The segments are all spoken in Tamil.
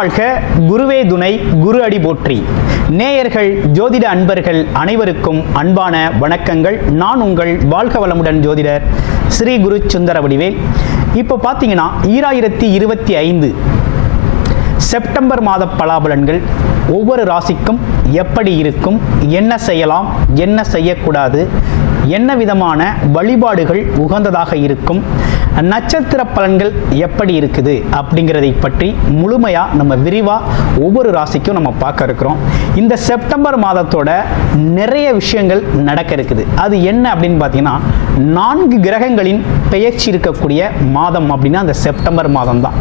வாழ்க, குருவே துணை, குரு அடி போற்றி. நேயர்கள், ஜோதிட அன்பர்கள் அனைவருக்கும் அன்பான வணக்கங்கள். நான் உங்கள் வாழ்க வளமுடன் ஜோதிடர் ஸ்ரீ குரு சுந்தர வடிவேல். இப்போ பார்த்தீங்கன்னா 2025 செப்டம்பர் மாத பலாபலன்கள் ஒவ்வொரு ராசிக்கும் எப்படி இருக்கும், என்ன செய்யலாம், என்ன செய்யக்கூடாது, என்ன விதமான வழிபாடுகள் உகந்ததாக இருக்கும், நட்சத்திர பலன்கள் எப்படி இருக்குது அப்படிங்கிறதை பற்றி முழுமையாக நம்ம விரிவாக ஒவ்வொரு ராசிக்கும் நம்ம பார்க்க இருக்கிறோம். இந்த செப்டம்பர் மாதத்தோட நிறைய விஷயங்கள் நடக்க இருக்குது. அது என்ன அப்படின்னு பார்த்தீங்கன்னா, 4 கிரகங்களின் பெயர்ச்சி இருக்கக்கூடிய மாதம் அப்படின்னா அந்த செப்டம்பர் மாதம் தான்.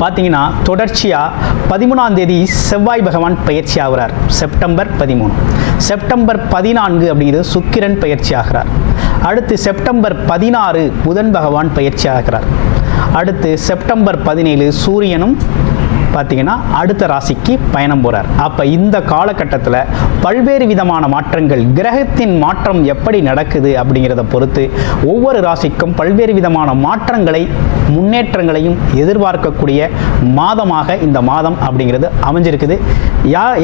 பார்த்தீங்கன்னா தொடர்ச்சியாக 13ஆம் தேதி செவ்வாய் பகவான் பயிற்சி ஆகிறார், செப்டம்பர் 13. செப்டம்பர் 14 அப்படிங்கிறது சுக்கிரன் பயிற்சி ஆகிறார். அடுத்து செப்டம்பர் 16 புதன் பகவான் பயிற்சி ஆகிறார். அடுத்து செப்டம்பர் 17 சூரியனும் பார்த்தீங்கன்னா அடுத்த ராசிக்கு பயணம் போகிறார். அப்போ இந்த காலகட்டத்தில் பல்வேறு விதமான மாற்றங்கள், கிரகத்தின் மாற்றம் எப்படி நடக்குது அப்படிங்கிறத பொறுத்து ஒவ்வொரு ராசிக்கும் பல்வேறு விதமான மாற்றங்களை, முன்னேற்றங்களையும் எதிர்பார்க்கக்கூடிய மாதமாக இந்த மாதம் அப்படிங்கிறது அமைஞ்சிருக்குது.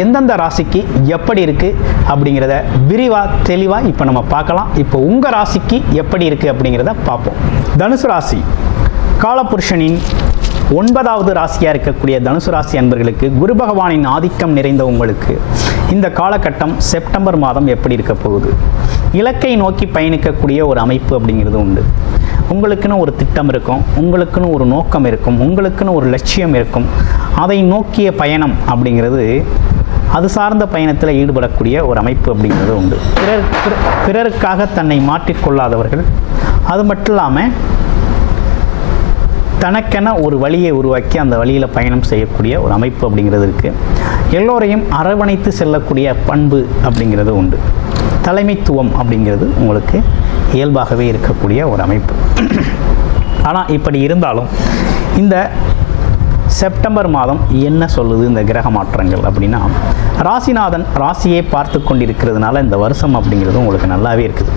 எந்தெந்த ராசிக்கு எப்படி இருக்குது அப்படிங்கிறத விரிவாக தெளிவாக இப்போ நம்ம பார்க்கலாம். இப்போ உங்கள் ராசிக்கு எப்படி இருக்குது அப்படிங்கிறத பார்ப்போம். தனுசு ராசி, காலபுருஷனின் 9வது ராசியாக இருக்கக்கூடிய தனுசு ராசி அன்பர்களுக்கு, குரு பகவானின் ஆதிக்கம் நிறைந்த உங்களுக்கு இந்த காலகட்டம் செப்டம்பர் மாதம் எப்படி இருக்க போகுது? இலக்கை நோக்கி பயணிக்கக்கூடிய ஒரு அமைப்பு அப்படிங்கிறது உண்டு. உங்களுக்குன்னு ஒரு திட்டம் இருக்கும், உங்களுக்குன்னு ஒரு நோக்கம் இருக்கும், உங்களுக்குன்னு ஒரு லட்சியம் இருக்கும். அதை நோக்கிய பயணம் அப்படிங்கிறது, அது சார்ந்த பயணத்தில் ஈடுபடக்கூடிய ஒரு அமைப்பு அப்படிங்கிறது உண்டு. பிறருக்காக தன்னை மாற்றிக்கொள்ளாதவர்கள், அது மட்டும் இல்லாமல் தனக்கென ஒரு வழியை உருவாக்கி அந்த வழியில் பயணம் செய்யக்கூடிய ஒரு அமைப்பு அப்படிங்கிறது இருக்குது. எல்லோரையும் அரவணைத்து செல்லக்கூடிய பண்பு அப்படிங்கிறது உண்டு. தலைமைத்துவம் அப்படிங்கிறது உங்களுக்கு இயல்பாகவே இருக்கக்கூடிய ஒரு அமைப்பு. ஆனால் இப்படி இருந்தாலும் இந்த செப்டம்பர் மாதம் என்ன சொல்லுது இந்த கிரக மாற்றங்கள் அப்படின்னா, ராசிநாதன் ராசியை பார்த்து கொண்டிருக்கிறதுனால இந்த வருஷம் அப்படிங்கிறது உங்களுக்கு நல்லாவே இருக்குது.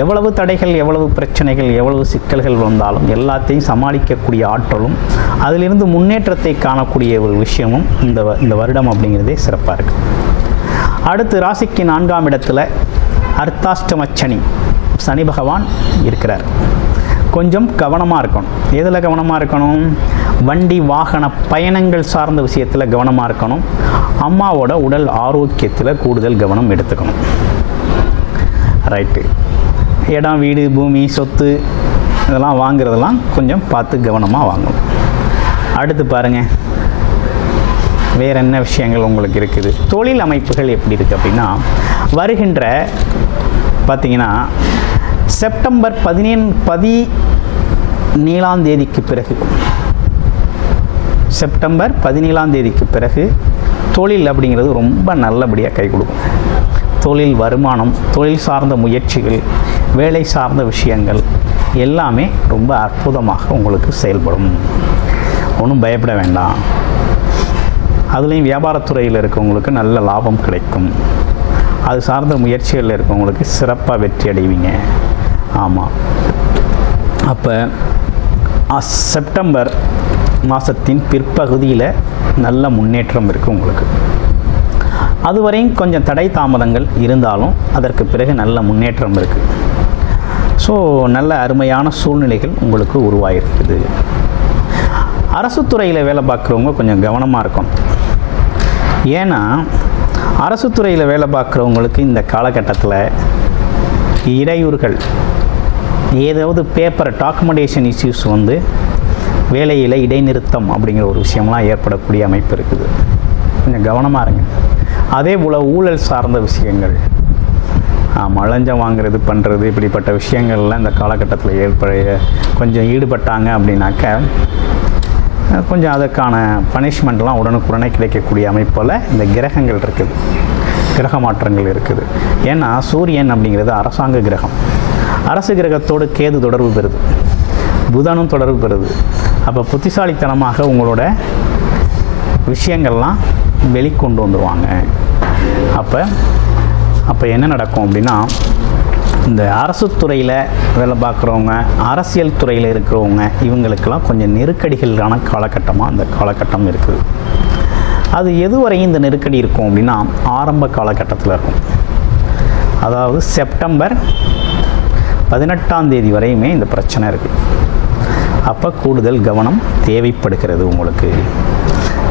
எவ்வளவு தடைகள், எவ்வளவு பிரச்சனைகள், எவ்வளவு சிக்கல்கள் வந்தாலும் எல்லாத்தையும் சமாளிக்கக்கூடிய ஆற்றலும், அதிலிருந்து முன்னேற்றத்தை காணக்கூடிய ஒரு விஷயமும் இந்த வருடம் அப்படிங்கிறதே சிறப்பாக இருக்குது. அடுத்து ராசிக்கு 4ஆம் இடத்துல அர்த்தாஷ்டம சனி பகவான் இருக்கிறார். கொஞ்சம் கவனமாக இருக்கணும். எதில் கவனமாக இருக்கணும்? வண்டி வாகன பயணங்கள் சார்ந்த விஷயத்தில் கவனமாக இருக்கணும். அம்மாவோட உடல் ஆரோக்கியத்தில் கூடுதல் கவனம் எடுத்துக்கணும். ரைட்டு. இடம், வீடு, பூமி, சொத்து இதெல்லாம் வாங்குறதெல்லாம் கொஞ்சம் பார்த்து கவனமாக வாங்கணும். அடுத்து பாருங்கள், வேறு என்ன விஷயங்கள் உங்களுக்கு இருக்குது? தொழில் அமைப்புகள் எப்படி இருக்குது அப்படின்னா, வருகின்ற பார்த்திங்கன்னா செப்டம்பர் 17ஆம் தேதிக்கு பிறகு, செப்டம்பர் 17ஆம் தேதிக்கு பிறகு தொழில் அப்படிங்கிறது ரொம்ப நல்லபடியாக கை கொடுக்கும். தொழில் வருமானம், தொழில் சார்ந்த முயற்சிகள், வேலை சார்ந்த விஷயங்கள் எல்லாமே ரொம்ப அற்புதமாக உங்களுக்கு செயல்படும். ஒன்றும் பயப்பட வேண்டாம். அதுலேயும் வியாபாரத்துறையில் இருக்கவங்களுக்கு நல்ல லாபம் கிடைக்கும். அது சார்ந்த முயற்சிகளில் இருக்கவங்களுக்கு சிறப்பாக வெற்றி அடைவீங்க. ஆமாம். அப்போ செப்டம்பர் மாதத்தின் பிற்பகுதியில் நல்ல முன்னேற்றம் இருக்குது உங்களுக்கு. அதுவரையும் கொஞ்சம் தடை தாமதங்கள் இருந்தாலும் அதற்கு பிறகு நல்ல முன்னேற்றம் இருக்குது. ஸோ நல்ல அருமையான சூழ்நிலைகள் உங்களுக்கு உருவாகிருக்குது. அரசு துறையில் வேலை பார்க்குறவங்க கொஞ்சம் கவனமாக இருக்கணும். ஏன்னா அரசு துறையில் வேலை பார்க்குறவங்களுக்கு இந்த காலகட்டத்தில் இடையூறுகள், ஏதாவது பேப்பர் டாக்குமெண்டேஷன் இஷ்யூஸ் வந்து வேலையில் இடைநிறுத்தம் அப்படிங்கிற ஒரு விஷயம்லாம் ஏற்படக்கூடிய அமைப்பு இருக்குது. கொஞ்சம் கவனமாக இருங்க. அதே போல் ஊழல் சார்ந்த விஷயங்கள், லஞ்சம் வாங்குறது, பண்ணுறது, இப்படிப்பட்ட விஷயங்கள்லாம் இந்த காலகட்டத்தில் கொஞ்சம் ஈடுபட்டாங்க அப்படின்னாக்க கொஞ்சம் அதற்கான பனிஷ்மெண்ட்லாம் உடனுக்குடனே கிடைக்கக்கூடிய அமைப்பில் இந்த கிரகங்கள் இருக்குது, கிரக மாற்றங்கள் இருக்குது. ஏன்னா சூரியன் அப்படிங்கிறது அரசாங்க கிரகம். அரசு கிரகத்தோடு கேது தொடர்பு பெறுது, புதனும் தொடர்பு பெறுது. அப்போ புத்திசாலித்தனமாக உங்களோட விஷயங்கள்லாம் வெளிக்கொண்டு வந்துடுவாங்க. அப்போ என்ன நடக்கும் அப்படின்னா, இந்த அரசு துறையில் வேலை பார்க்குறவங்க, அரசியல் துறையில் இருக்கிறவங்க, இவங்களுக்கெல்லாம் கொஞ்சம் நெருக்கடிகளான காலகட்டமாக அந்த காலகட்டம் இருக்குது. அது எதுவரையும் இந்த நெருக்கடி இருக்கும் அப்படின்னா ஆரம்ப காலகட்டத்தில் இருக்கும். அதாவது செப்டம்பர் 18ஆம் தேதி வரையுமே இந்த பிரச்சனை இருக்குது. அப்போ கூடுதல் கவனம் தேவைப்படுகிறது.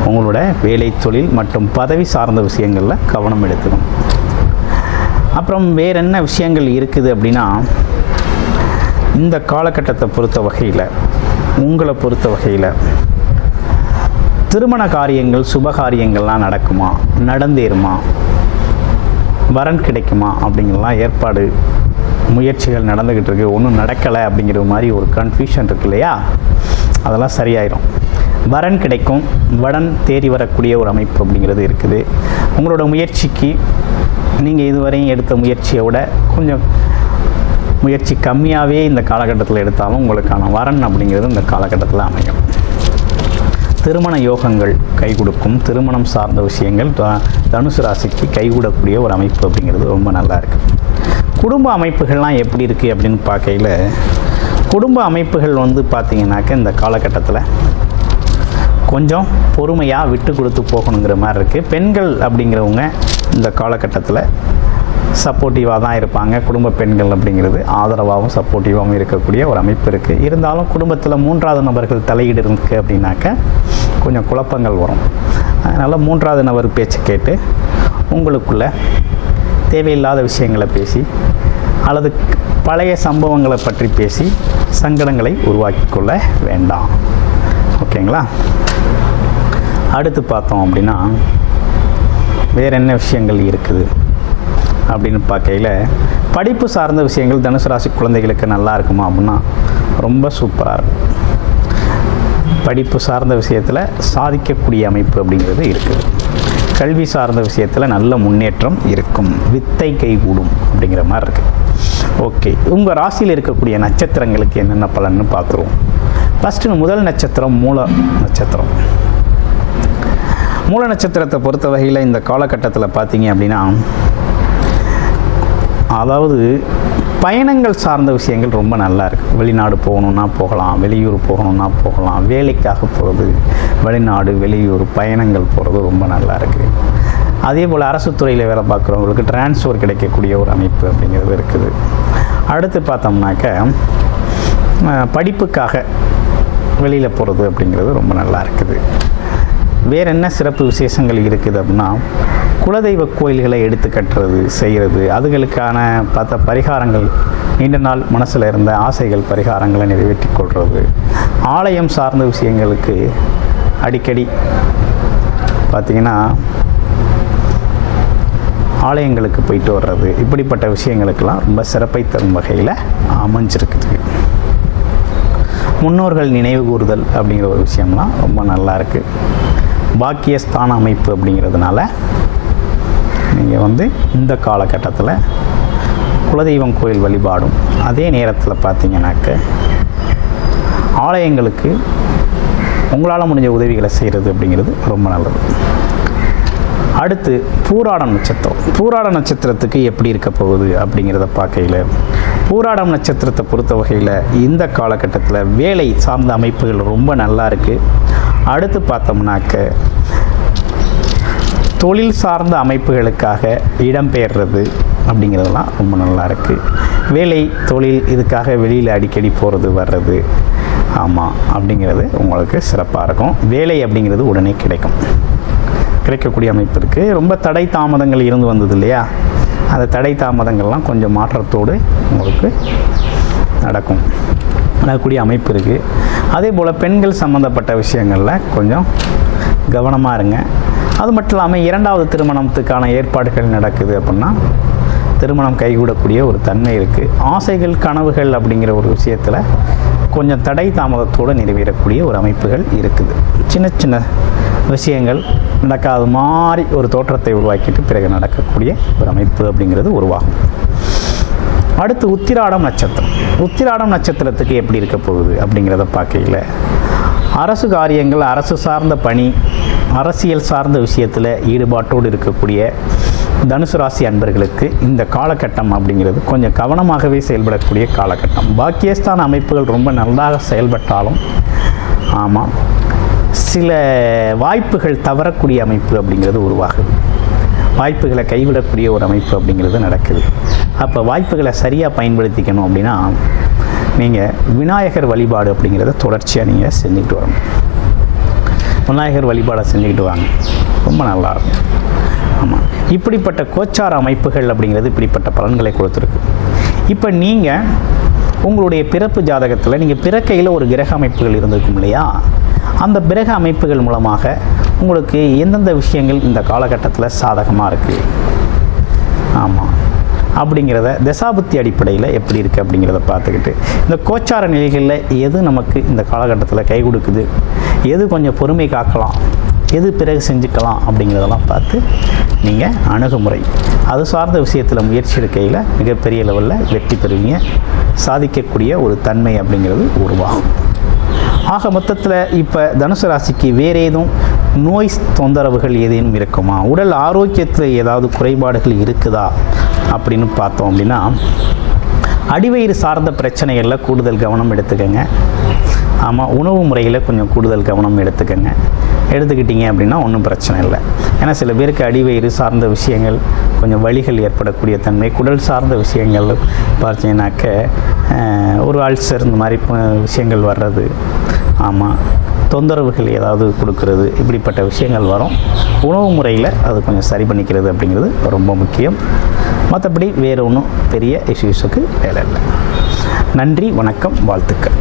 உங்களோட வேலை, தொழில் மற்றும் பதவி சார்ந்த விஷயங்களில் கவனம் எடுத்துக்கணும். அப்புறம் வேறு என்ன விஷயங்கள் இருக்குது அப்படின்னா, இந்த காலகட்டத்தை பொறுத்த வகையில், உங்களை பொறுத்த வகையில் திருமண காரியங்கள், சுபகாரியங்கள்லாம் நடக்குமா, நடந்தேறுமா, வரன் கிடைக்குமா அப்படிங்கிறலாம் ஏற்பாடு முயற்சிகள் நடந்துக்கிட்டு இருக்குது. ஒன்றும் நடக்கலை அப்படிங்கிற மாதிரி ஒரு கன்ஃபியூஷன் இருக்கு இல்லையா, அதெல்லாம் சரியாயிடும். வரன் கிடைக்கும், வரன் தேடி வரக்கூடிய ஒரு அமைப்பு அப்படிங்கிறது இருக்குது. உங்களோட முயற்சிக்கு நீங்கள் இதுவரையும் எடுத்த முயற்சியை விட கொஞ்சம் முயற்சி கம்மியாகவே இந்த காலகட்டத்தில் எடுத்தாலும் உங்களுக்கான வரன் அப்படிங்கிறது இந்த காலகட்டத்தில் அமையும். திருமண யோகங்கள் கை கொடுக்கும். திருமணம் சார்ந்த விஷயங்கள் தனுசு ராசிக்கு கைகூடக்கூடிய ஒரு அமைப்பு அப்படிங்கிறது ரொம்ப நல்லா இருக்குது. குடும்ப அமைப்புகள்லாம் எப்படி இருக்குது அப்படின்னு பார்க்கையில், குடும்ப அமைப்புகள் பார்த்திங்கனாக்க இந்த காலகட்டத்தில் கொஞ்சம் பொறுமையாக விட்டு கொடுத்து போகணுங்கிற மாதிரி இருக்குது. பெண்கள் அப்படிங்கிறவங்க இந்த காலகட்டத்தில் சப்போர்ட்டிவாக தான் இருப்பாங்க. குடும்ப பெண்கள் அப்படிங்கிறது ஆதரவாகவும் சப்போர்ட்டிவாகவும் இருக்கக்கூடிய ஒரு அமைப்பு இருக்குது. இருந்தாலும் குடும்பத்தில் 3வது நபர்கள் தலையீடு இருக்குது அப்படின்னாக்க கொஞ்சம் குழப்பங்கள் வரும். அதனால் 3வது நபர் பேச்சு கேட்டு உங்களுக்குள்ள தேவையில்லாத விஷயங்களை பேசி அல்லது பழைய சம்பவங்களை பற்றி பேசி சங்கடங்களை உருவாக்கி கொள்ள வேண்டாம். ஓகேங்களா? அடுத்து பார்த்தோம் அப்படின்னா வேறு என்ன விஷயங்கள் இருக்குது அப்படின்னு பார்க்கையில், படிப்பு சார்ந்த விஷயங்கள் தனுசு ராசி குழந்தைகளுக்கு நல்லா இருக்குமா அப்படின்னா ரொம்ப சூப்பராக இருக்கும். படிப்பு சார்ந்த விஷயத்தில் சாதிக்கக்கூடிய அமைப்பு அப்படிங்கிறது இருக்குது. கல்வி சார்ந்த விஷயத்தில் நல்ல முன்னேற்றம் இருக்கும். வித்தை கைகூடும் அப்படிங்கிற மாதிரி இருக்குது. ஓகே, உங்கள் ராசியில் இருக்கக்கூடிய நட்சத்திரங்களுக்கு என்னென்ன பலன்னு பார்த்துருவோம். ஃபஸ்ட்டு முதல் நட்சத்திரம் மூல நட்சத்திரம். மூல நட்சத்திரத்தை பொறுத்த வகையில் இந்த காலகட்டத்தில் பார்த்தீங்க அப்படின்னா, அதாவது பயணங்கள் சார்ந்த விஷயங்கள் ரொம்ப நல்லா இருக்குது. வெளிநாடு போகணுன்னா போகலாம், வெளியூர் போகணுன்னா போகலாம். வேலைக்காக போகிறது, வெளிநாடு வெளியூர் பயணங்கள் போகிறது ரொம்ப நல்லா இருக்குது. அதே போல் அரசு துறையில் வேலை பார்க்குறவங்களுக்கு டிரான்ஸ்ஃபர் கிடைக்கக்கூடிய ஒரு அமைப்பு அப்படிங்கிறது இருக்குது. அடுத்து பார்த்தோம்னாக்க படிப்புக்காக வெளியில் போகிறது அப்படிங்கிறது ரொம்ப நல்லா இருக்குது. வேறு என்ன சிறப்பு விசேஷங்கள் இருக்குது அப்படின்னா, குலதெய்வ கோயில்களை எடுத்து கட்டுறது, செய்கிறது, அதுகளுக்கான பரிகாரங்கள், நீண்ட நாள் மனசில் இருந்த ஆசைகள் பரிகாரங்களை நிறைவேற்றி கொள்வது, ஆலயம் சார்ந்த விஷயங்களுக்கு அடிக்கடி பார்த்திங்கன்னா ஆலயங்களுக்கு போயிட்டு வர்றது, இப்படிப்பட்ட விஷயங்களுக்கெல்லாம் ரொம்ப சிறப்பை தரும் வகையில் அமைஞ்சிருக்குது. முன்னோர்கள் நினைவு கூறுதல் அப்படிங்கிற ஒரு விஷயம்லாம் ரொம்ப நல்லா இருக்குது. பாக்கியஸ்தான அமைப்பு அப்படிங்கிறதுனால நீங்கள் இந்த காலகட்டத்தில் குலதெய்வம் கோயில் வழிபாடும், அதே நேரத்தில் பார்த்தீங்கன்னாக்க ஆலயங்களுக்கு உங்களால் முடிஞ்ச உதவிகளை செய்கிறது அப்படிங்கிறது ரொம்ப நல்லது. அடுத்து பூராடம் நட்சத்திரம். பூராடம் நட்சத்திரத்துக்கு எப்படி இருக்க போகுது அப்படிங்கிறத பார்க்கையில், பூராடம் நட்சத்திரத்தை பொறுத்த வகையில் இந்த காலகட்டத்தில் வேலை சார்ந்த அமைப்புகள் ரொம்ப நல்லா இருக்குது. அடுத்து பார்த்தோம்னாக்க தொழில் சார்ந்த அமைப்புகளுக்காக இடம்பெயர்றது அப்படிங்கிறதெல்லாம் ரொம்ப நல்லா இருக்குது. வேலை, தொழில், இதுக்காக வெளியில் அடிக்கடி போகிறது வர்றது, ஆமாம், அப்படிங்கிறது உங்களுக்கு சிறப்பாக இருக்கும். வேலை அப்படிங்கிறது உடனே கிடைக்கக்கூடிய அமைப்பு இருக்குது. ரொம்ப தடை தாமதங்கள் இருந்து வந்தது இல்லையா, அந்த தடை தாமதங்கள்லாம் கொஞ்சம் மாற்றத்தோடு உங்களுக்கு நடக்கக்கூடிய அமைப்பு இருக்குது. அதே போல் பெண்கள் சம்மந்தப்பட்ட விஷயங்களில் கொஞ்சம் கவனமாக இருங்க. அது மட்டும் இல்லாமல் 2வது திருமணத்துக்கான ஏற்பாடுகள் நடக்குது அப்படின்னா திருமணம் கைகூடக்கூடிய ஒரு தன்மை இருக்குது. ஆசைகள், கனவுகள் அப்படிங்கிற ஒரு விஷயத்தில் கொஞ்சம் தடை தாமதத்தோடு நிறைவேறக்கூடிய ஒரு அமைப்புகள் இருக்குது. சின்ன சின்ன விஷயங்கள் நடக்காத மாதிரி ஒரு தோற்றத்தை உருவாக்கிட்டு பிறகு நடக்கக்கூடிய ஒரு அமைப்பு அப்படிங்கிறது உருவாகும். அடுத்து உத்திராடம் நட்சத்திரம். உத்திராடம் நட்சத்திரத்துக்கு எப்படி இருக்க போகுது அப்படிங்கிறத பார்க்கையில், அரசு காரியங்கள், அரசு சார்ந்த பணி, அரசியல் சார்ந்த விஷயத்தில் ஈடுபாட்டோடு இருக்கக்கூடிய தனுசு ராசி அன்பர்களுக்கு இந்த காலகட்டம் அப்படிங்கிறது கொஞ்சம் கவனமாகவே செயல்படக்கூடிய காலகட்டம். பாக்கியஸ்தான அமைப்புகள் ரொம்ப நன்றாக செயல்பட்டாலும் ஆமாம், சில வாய்ப்புகள் தவறக்கூடிய அமைப்பு அப்படிங்கிறது உருவாகுது. வாய்ப்புகளை கைவிடக்கூடிய ஒரு அமைப்பு அப்படிங்கிறது நடக்குது. அப்போ வாய்ப்புகளை சரியாக பயன்படுத்திக்கணும் அப்படின்னா நீங்கள் விநாயகர் வழிபாடு அப்படிங்கிறத தொடர்ச்சியாக நீங்கள் செஞ்சுக்கிட்டு வரணும். விநாயகர் வழிபாடை செஞ்சுக்கிட்டு வாங்க, ரொம்ப நல்லாயிருக்கும். ஆமாம், இப்படிப்பட்ட கோச்சார அமைப்புகள் அப்படிங்கிறது இப்படிப்பட்ட பலன்களை கொடுத்துருக்கு. இப்போ நீங்கள் உங்களுடைய பிறப்பு ஜாதகத்தில் நீங்கள் பிறக்கையில் ஒரு கிரக அமைப்புகள் இருந்திருக்கும் இல்லையா, அந்த கிரக அமைப்புகள் மூலமாக உங்களுக்கு எந்தெந்த விஷயங்கள் இந்த காலகட்டத்தில் சாதகமாக இருக்குது, ஆமாம் அப்படிங்கிறத தசாபுத்தி அடிப்படையில் எப்படி இருக்குது அப்படிங்கிறத பார்த்துக்கிட்டு இந்த கோச்சார நிலைகளில் எது நமக்கு இந்த காலகட்டத்தில் கை கொடுக்குது, எது கொஞ்சம் பொறுமை காக்கலாம், எது பிறகு செஞ்சுக்கலாம் அப்படிங்கிறதெல்லாம் பார்த்து நீங்கள் அணுகுமுறை அது சார்ந்த விஷயத்தில் முயற்சி எடுக்கையில் மிகப்பெரிய லெவலில் வெற்றி பெறுவீங்க. சாதிக்கக்கூடிய ஒரு தன்மை அப்படிங்கிறது உருவாகும். ஆக மொத்தத்தில் இப்போ தனுசு ராசிக்கு வேறு ஏதும் நோய் தொந்தரவுகள் ஏதேனும் இருக்குமா, உடல் ஆரோக்கியத்தில் ஏதாவது குறைபாடுகள் இருக்குதா அப்படின்னு பார்த்தோம் அப்படின்னா அடிவயிறு சார்ந்த பிரச்சனைகளில் கூடுதல் கவனம் எடுத்துக்கங்க. ஆமாம், உணவு முறையில் கொஞ்சம் கூடுதல் கவனம் எடுத்துக்கிட்டீங்க அப்படின்னா ஒன்றும் பிரச்சனை இல்லை. ஏன்னா சில பேருக்கு அடிவயிறு சார்ந்த விஷயங்கள் கொஞ்சம் வலிகள் ஏற்படக்கூடிய தன்மை, குடல் சார்ந்த விஷயங்கள் பார்த்தீங்கன்னாக்க ஒரு அல்சர் இந்த மாதிரி விஷயங்கள் வர்றது, ஆமாம் தொந்தரவுகள் ஏதாவது கொடுக்கறது, இப்படிப்பட்ட விஷயங்கள் வரும். உணவு முறையில் அது கொஞ்சம் சரி பண்ணிக்கிறது அப்படிங்கிறது ரொம்ப முக்கியம். மற்றபடி வேறு ஒன்றும் பெரிய இஷ்யூஸுக்கு வேலை இல்லை. நன்றி, வணக்கம், வாழ்த்துக்கள்.